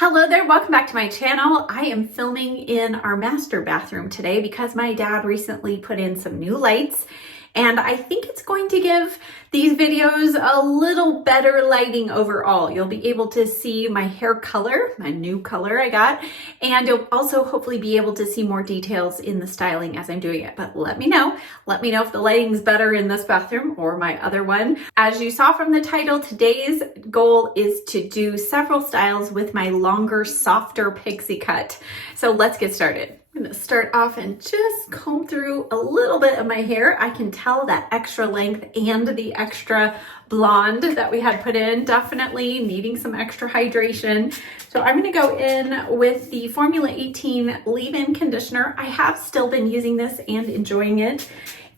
Hello there, welcome back to my channel. I am filming in our master bathroom today because my dad recently put in some new lights and I think it's going to give these videos a little better lighting overall. You'll be able to see my hair color, my new color I got, and you'll also hopefully be able to see more details in the styling as I'm doing it. But let me know if the lighting's better in this bathroom or my other one. As you saw from the title, today's goal is to do several styles with my longer, softer pixie cut. So let's get started. I'm gonna start off and just comb through a little bit of my hair. I can tell that extra length and the extra blonde that we had put in, definitely needing some extra hydration. So I'm gonna go in with the Formula 18 leave-in conditioner. I have still been using this and enjoying it.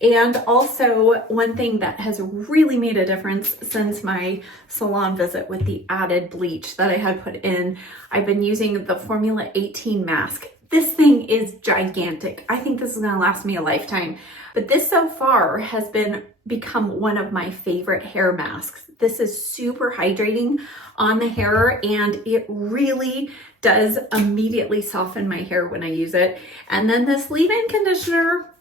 And also one thing that has really made a difference since my salon visit with the added bleach that I had put in, I've been using the Formula 18 mask. This thing is gigantic. I think this is gonna last me a lifetime. But this so far has become one of my favorite hair masks. This is super hydrating on the hair and it really does immediately soften my hair when I use it. And then this leave-in conditioner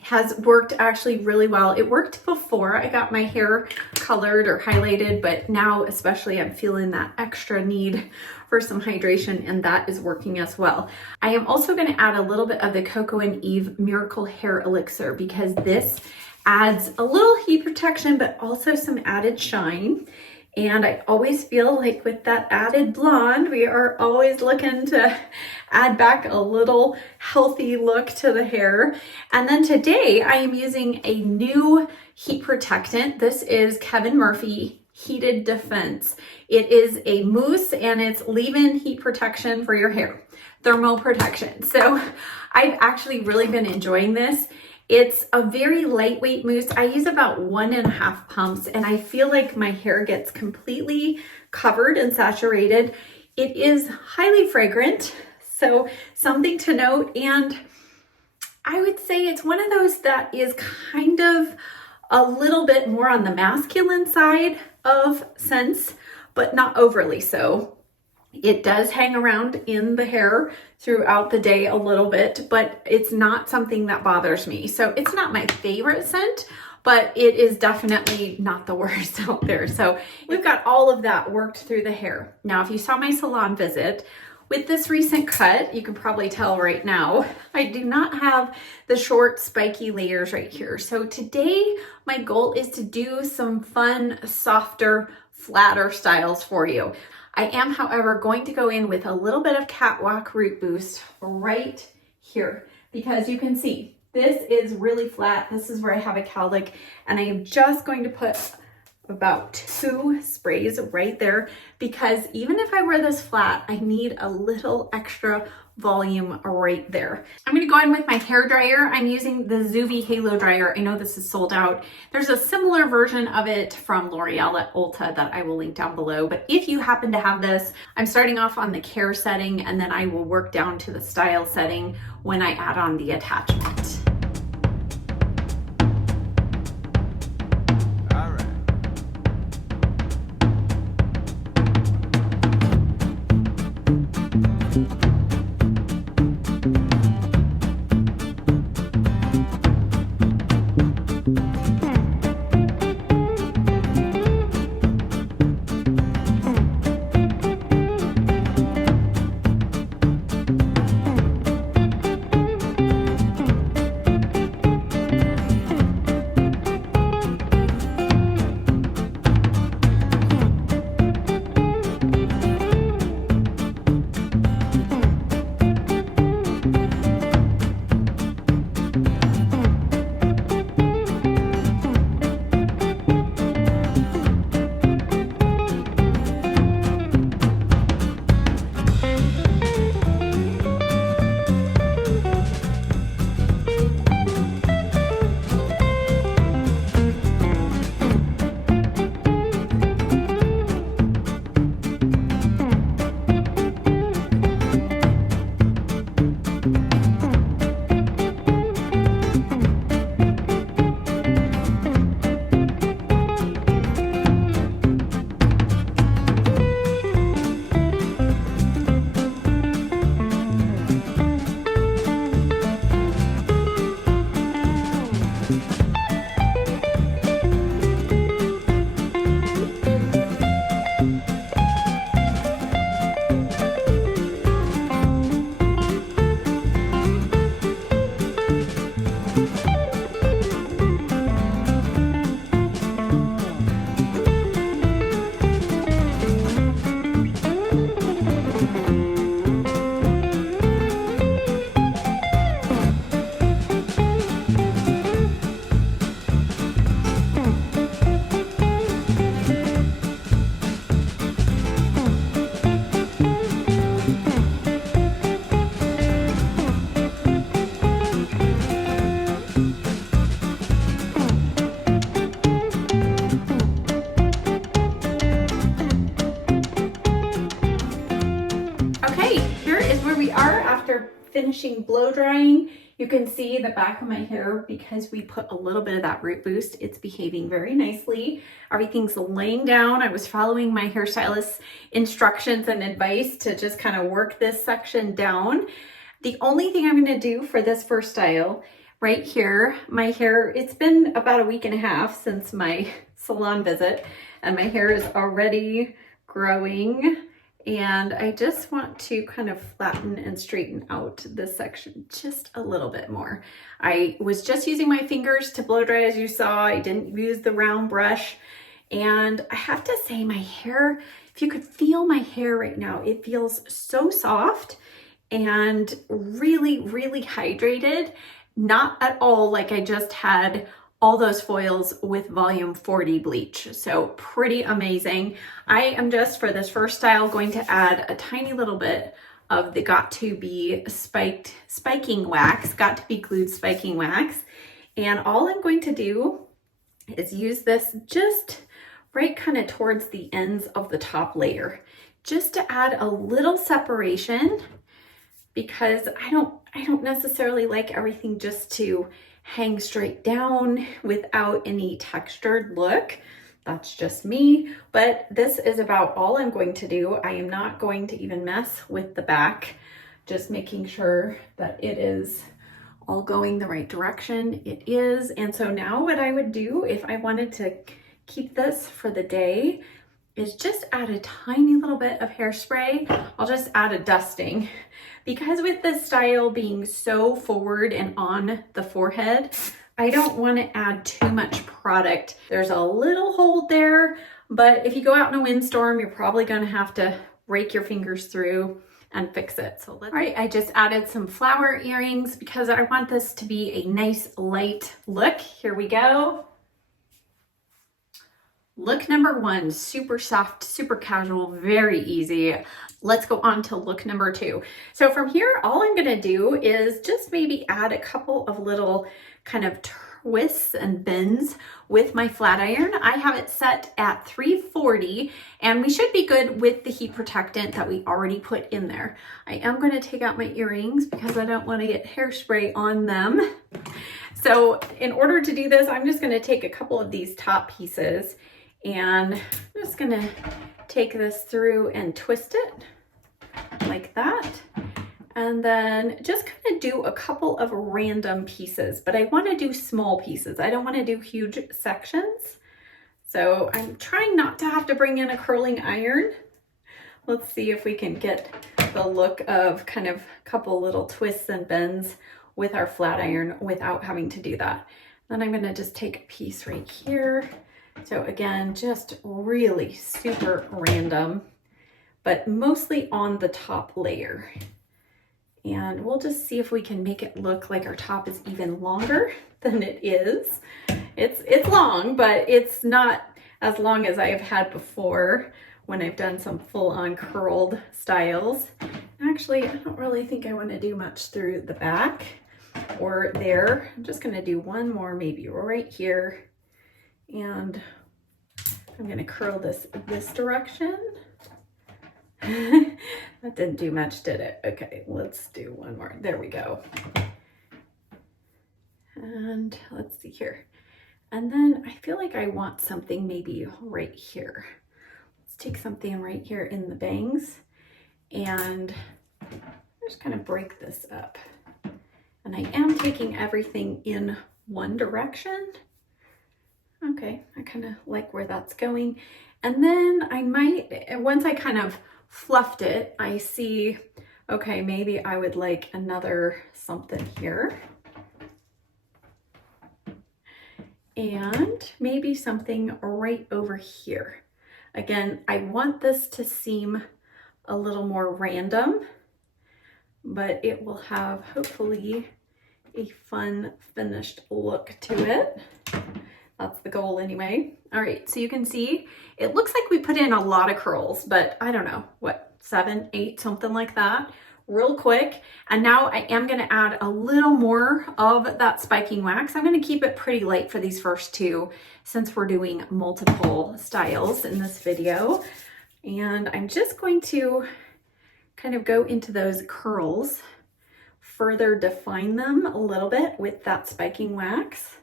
has worked actually really well. It worked before I got my hair colored or highlighted, but now especially I'm feeling that extra need for some hydration and that is working as well. I am also gonna add a little bit of the Coco and Eve Miracle Hair Elixir because this adds a little heat protection, but also some added shine. And I always feel like with that added blonde, we are always looking to add back a little healthy look to the hair. And then today I am using a new heat protectant. This is Kevin Murphy Heated Defense. It is a mousse and it's leave-in heat protection for your hair, thermal protection. So I've actually really been enjoying this. It's a very lightweight mousse. I use about 1.5 pumps and I feel like my hair gets completely covered and saturated. It is highly fragrant, so something to note. And I would say it's one of those that is kind of a little bit more on the masculine side of scents, but not overly so. It does hang around in the hair throughout the day a little bit, but it's not something that bothers me. So it's not my favorite scent, but it is definitely not the worst out there. So we've got all of that worked through the hair. Now, if you saw my salon visit, with this recent cut, you can probably tell right now, I do not have the short spiky layers right here. So today, my goal is to do some fun, softer, flatter styles for you. I am, however, going to go in with a little bit of Catwalk Root Boost right here because you can see this is really flat. This is where I have a cowlick and I am just going to put about 2 sprays right there because even if I wear this flat, I need a little extra volume right there. I'm gonna go in with my hair dryer. I'm using the Zuvi Halo Dryer. I know this is sold out. There's a similar version of it from L'Oreal at Ulta that I will link down below. But if you happen to have this, I'm starting off on the care setting and then I will work down to the style setting when I add on the attachment. Okay, here is where we are after finishing blow drying. You can see the back of my hair, because we put a little bit of that root boost, it's behaving very nicely. Everything's laying down. I was following my hairstylist's instructions and advice to just kind of work this section down. The only thing I'm going to do for this first style right here, my hair, it's been about a week and a half since my salon visit, and my hair is already growing. And I just want to kind of flatten and straighten out this section just a little bit more. I was just using my fingers to blow dry, as you saw. I didn't use the round brush. And I have to say, my hair, if you could feel my hair right now, it feels so soft and really, really hydrated. Not at all like I just had all those foils with volume 40 bleach. So pretty amazing. I am just, for this first style, going to add a tiny little bit of the Got To Be spiking wax, Got To Be glued spiking wax. And all I'm going to do is use this just right kind of towards the ends of the top layer, just to add a little separation, because I don't necessarily like everything just to hang straight down without any textured look. That's just me, but this is about all I'm going to do. I am not going to even mess with the back, just making sure that it is all going the right direction. It is. And so now what I would do if I wanted to keep this for the day is just add a tiny little bit of hairspray. I'll just add a dusting, because with this style being so forward and on the forehead, I don't want to add too much product. There's a little hold there, but if you go out in a windstorm, you're probably going to have to rake your fingers through and fix it. So all right, I just added some flower earrings because I want this to be a nice light look. Here we go. Look number one, super soft, super casual, very easy. Let's go on to look number two. So from here, all I'm gonna do is just maybe add a couple of little kind of twists and bends with my flat iron. I have it set at 340, and we should be good with the heat protectant that we already put in there. I am gonna take out my earrings because I don't wanna get hairspray on them. So in order to do this, I'm just gonna take a couple of these top pieces, and I'm just gonna take this through and twist it like that. And then just kind of do a couple of random pieces, but I want to do small pieces. I don't want to do huge sections. So I'm trying not to have to bring in a curling iron. Let's see if we can get the look of kind of a couple little twists and bends with our flat iron without having to do that. Then I'm going to just take a piece right here. So again, just really super random, but mostly on the top layer. And we'll just see if we can make it look like our top is even longer than it is. It's long, but it's not as long as I've had before when I've done some full-on curled styles. Actually, I don't really think I want to do much through the back or there. I'm just going to do one more maybe right here. And I'm going to curl this direction. That didn't do much, did it? Okay, let's do one more. There we go. And let's see here. And then I feel like I want something maybe right here. Let's take something right here in the bangs and just kind of break this up. And I am taking everything in one direction. Okay, I kind of like where that's going. And then I might, once I kind of fluffed it, I see, okay, maybe I would like another something here. And maybe something right over here. Again, I want this to seem a little more random, but it will have hopefully a fun finished look to it. That's the goal anyway. All right, so you can see, it looks like we put in a lot of curls, but I don't know, what, 7, 8, something like that, real quick. And now I am gonna add a little more of that spiking wax. I'm gonna keep it pretty light for these first two, since we're doing multiple styles in this video. And I'm just going to kind of go into those curls, further define them a little bit with that spiking wax.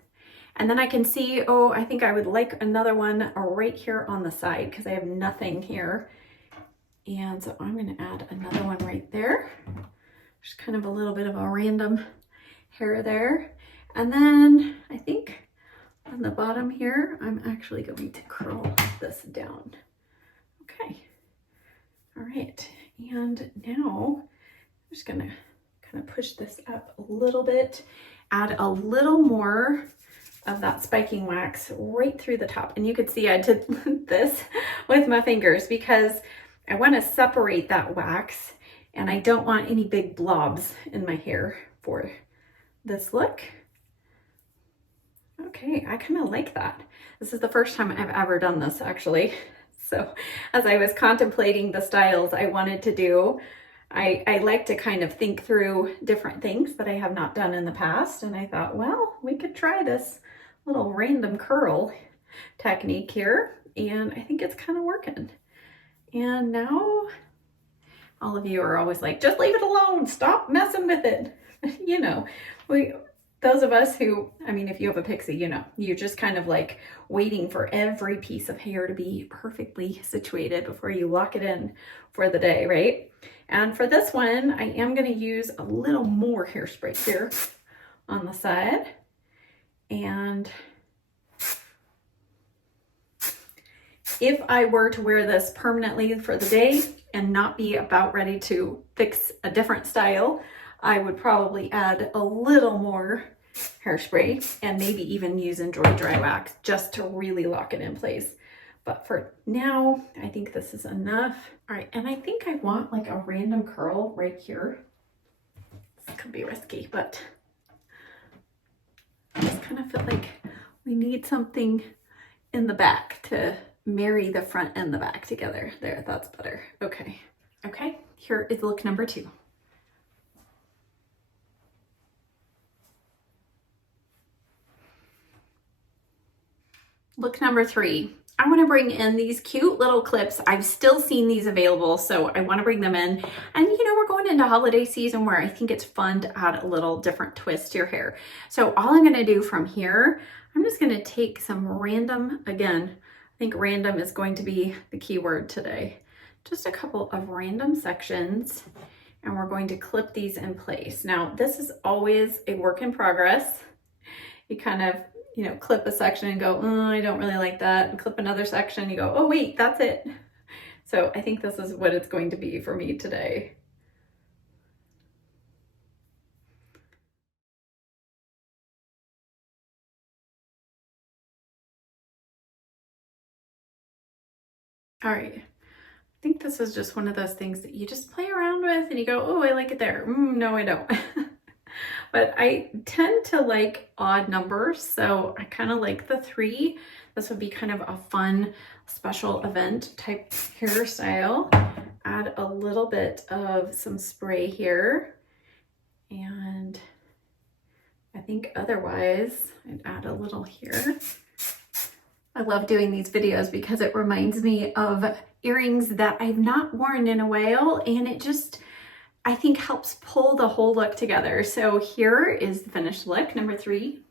And then I can see, oh, I think I would like another one right here on the side because I have nothing here. And so I'm gonna add another one right there. Just kind of a little bit of a random hair there. And then I think on the bottom here, I'm actually going to curl this down. Okay, all right. And now I'm just gonna kind of push this up a little bit, add a little more of that spiking wax right through the top. And you could see I did this with my fingers because I want to separate that wax and I don't want any big blobs in my hair for this look. Okay, I kind of like that. This is the first time I've ever done this actually. So as I was contemplating the styles I wanted to do, I like to kind of think through different things that I have not done in the past. And I thought, well, we could try this little random curl technique here. And I think it's kind of working. And now all of you are always like, just leave it alone. Stop messing with it. You know, those of us who, I mean, if you have a pixie, you know, you're just kind of like waiting for every piece of hair to be perfectly situated before you lock it in for the day, right? And for this one, I am going to use a little more hairspray here on the side. And if I were to wear this permanently for the day and not be about ready to fix a different style, I would probably add a little more hairspray and maybe even use Enjoy Dry Wax just to really lock it in place. But for now, I think this is enough. All right, and I think I want like a random curl right here. This could be risky, but I just kind of feel like we need something in the back to marry the front and the back together. There, that's better. Okay. Okay, here is look number 2. Look number 3. I want to bring in these cute little clips. I've still seen these available, so I want to bring them in. And you know, we're going into holiday season where I think it's fun to add a little different twist to your hair. So all I'm going to do from here, I'm just going to take some random, again, I think random is going to be the key word today. Just a couple of random sections, and we're going to clip these in place. Now, this is always a work in progress. You kind of, you know, clip a section and go, oh, I don't really like that. And clip another section, you go, oh wait, that's it. So I think this is what it's going to be for me today. All right, I think this is just one of those things that you just play around with and you go, oh, I like it there. No, I don't. But I tend to like odd numbers, so I kind of like the 3. This would be kind of a fun special event type hairstyle. Add a little bit of some spray here, and I think otherwise I'd add a little here. I love doing these videos because it reminds me of earrings that I've not worn in a while, and it just, I think, helps pull the whole look together. So here is the finished look, number 3.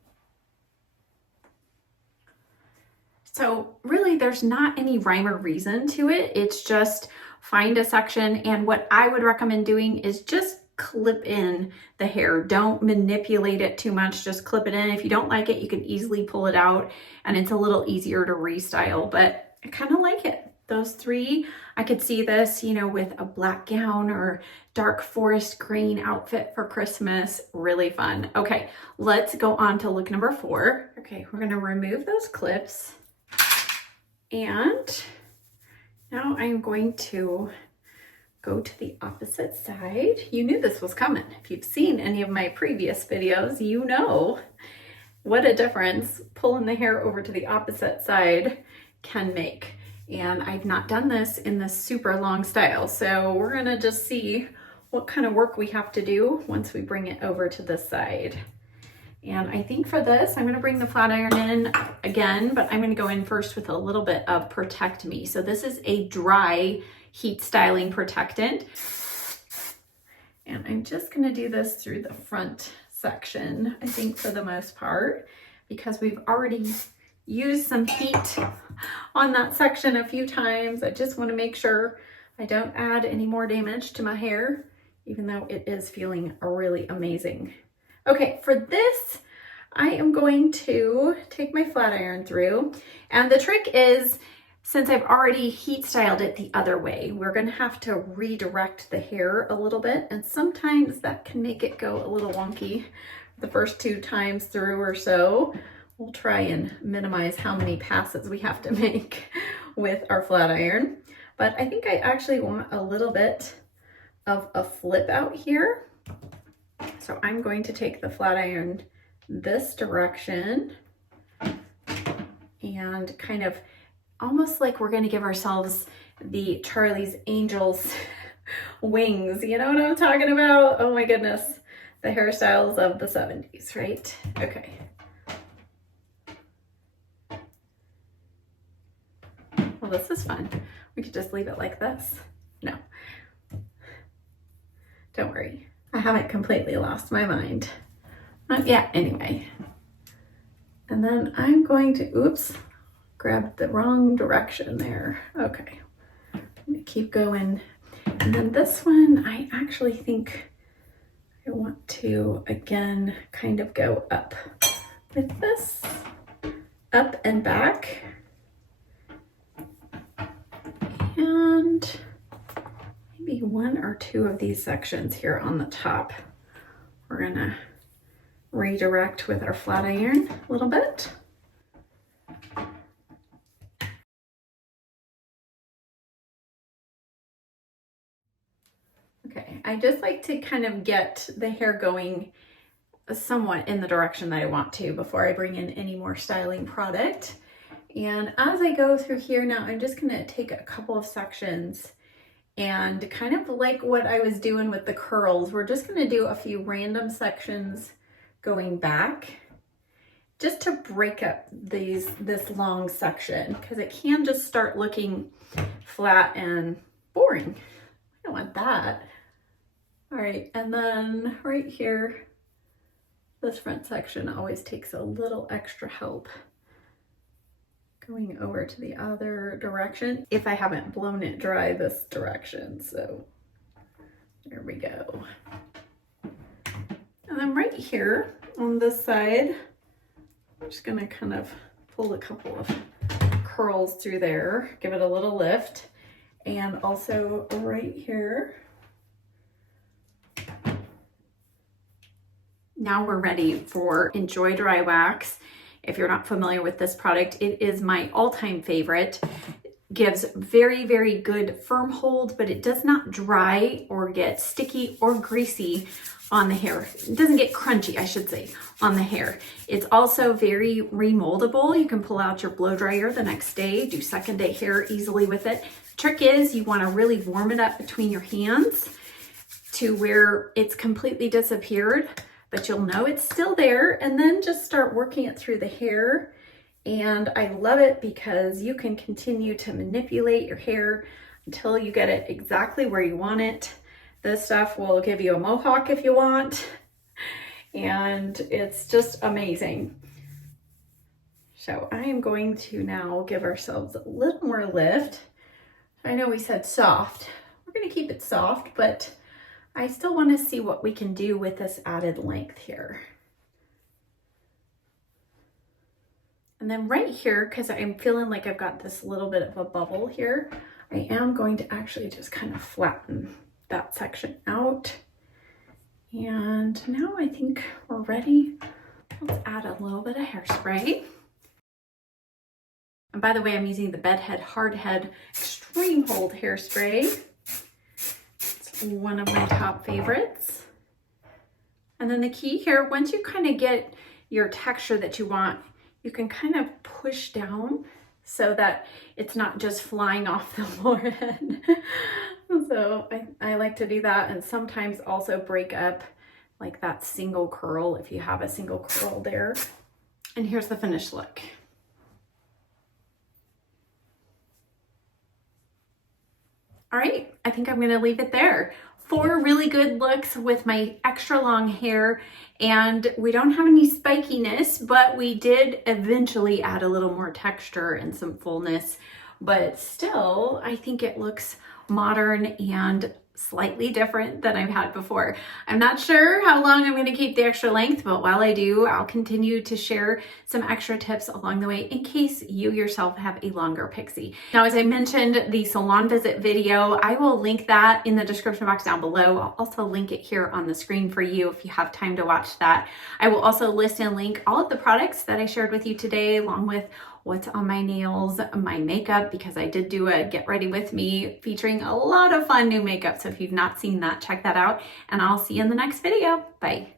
So really there's not any rhyme or reason to it. It's just find a section, and what I would recommend doing is just clip in the hair. Don't manipulate it too much, just clip it in. If you don't like it, you can easily pull it out and it's a little easier to restyle, but I kind of like it. Those 3, I could see this, you know, with a black gown or dark forest green outfit for Christmas. Really fun. Okay, let's go on to look number 4. Okay, we're gonna remove those clips, and now I'm going to go to the opposite side. You knew this was coming. If you've seen any of my previous videos, you know what a difference pulling the hair over to the opposite side can make. And I've not done this in this super long style, so we're gonna just see what kind of work we have to do once we bring it over to this side. And I think for this, I'm gonna bring the flat iron in again, but I'm gonna go in first with a little bit of Protect Me. So this is a dry heat styling protectant. And I'm just gonna do this through the front section, I think, for the most part, because we've already used some heat on that section a few times. I just wanna make sure I don't add any more damage to my hair, even though it is feeling really amazing. Okay, for this, I am going to take my flat iron through, and the trick is, since I've already heat styled it the other way, we're gonna have to redirect the hair a little bit, and sometimes that can make it go a little wonky the first 2 times through or so. We'll try and minimize how many passes we have to make with our flat iron. But I think I actually want a little bit of a flip out here. So I'm going to take the flat iron this direction and kind of almost like we're going to give ourselves the Charlie's Angels wings. You know what I'm talking about? Oh my goodness. The hairstyles of the 70s, right? Okay. Well, this is fun. We could just leave it like this. No. Don't worry. I haven't completely lost my mind. Not yet, anyway. And then I'm going to, oops, grabbed the wrong direction there. Okay. I'm gonna keep going. And then this one, I actually think I want to, again, kind of go up with this, up and back. And maybe 1 or 2 of these sections here on the top, we're gonna redirect with our flat iron a little bit. Okay, I just like to kind of get the hair going somewhat in the direction that I want to before I bring in any more styling product. And as I go through here now, I'm just gonna take a couple of sections and kind of like what I was doing with the curls, we're just gonna do a few random sections going back just to break up this long section, because it can just start looking flat and boring. I don't want that. All right, and then right here, this front section always takes a little extra help going over to the other direction if I haven't blown it dry this direction. So there we go. And then right here on this side, I'm just gonna kind of pull a couple of curls through there, give it a little lift. And also right here. Now we're ready for Enjoy Dry Wax. If you're not familiar with this product, it is my all-time favorite. Gives very, very good firm hold, but it does not dry or get sticky or greasy on the hair. It doesn't get crunchy, I should say, on the hair. It's also very remoldable. You can pull out your blow dryer the next day, do second day hair easily with it. The trick is you want to really warm it up between your hands to where it's completely disappeared, but you'll know it's still there, and then just start working it through the hair. And I love it because you can continue to manipulate your hair until you get it exactly where you want it. This stuff will give you a mohawk if you want, and it's just amazing. So I am going to now give ourselves a little more lift. I know we said soft. We're going to keep it soft, but I still want to see what we can do with this added length here. And then right here, because I'm feeling like I've got this little bit of a bubble here, I am going to actually just kind of flatten that section out. And now I think we're ready. Let's add a little bit of hairspray. And by the way, I'm using the Bedhead Hardhead Extreme Hold hairspray. It's one of my top favorites. And then the key here, once you kind of get your texture that you want, you can kind of push down so that it's not just flying off the forehead. So I like to do that, and sometimes also break up like that single curl if you have a single curl there. And here's the finished look. All right, I think I'm gonna leave it there. 4 really good looks with my extra long hair, and we don't have any spikiness, but we did eventually add a little more texture and some fullness, but still I think it looks modern and slightly different than I've had before. I'm not sure how long I'm going to keep the extra length, but while I do, I'll continue to share some extra tips along the way in case you yourself have a longer pixie. Now, as I mentioned, the salon visit video, I will link that in the description box down below. I'll also link it here on the screen for you if you have time to watch that. I will also list and link all of the products that I shared with you today, along with what's on my nails, my makeup, because I did do a get ready with me featuring a lot of fun new makeup. So if you've not seen that, check that out, and I'll see you in the next video. Bye.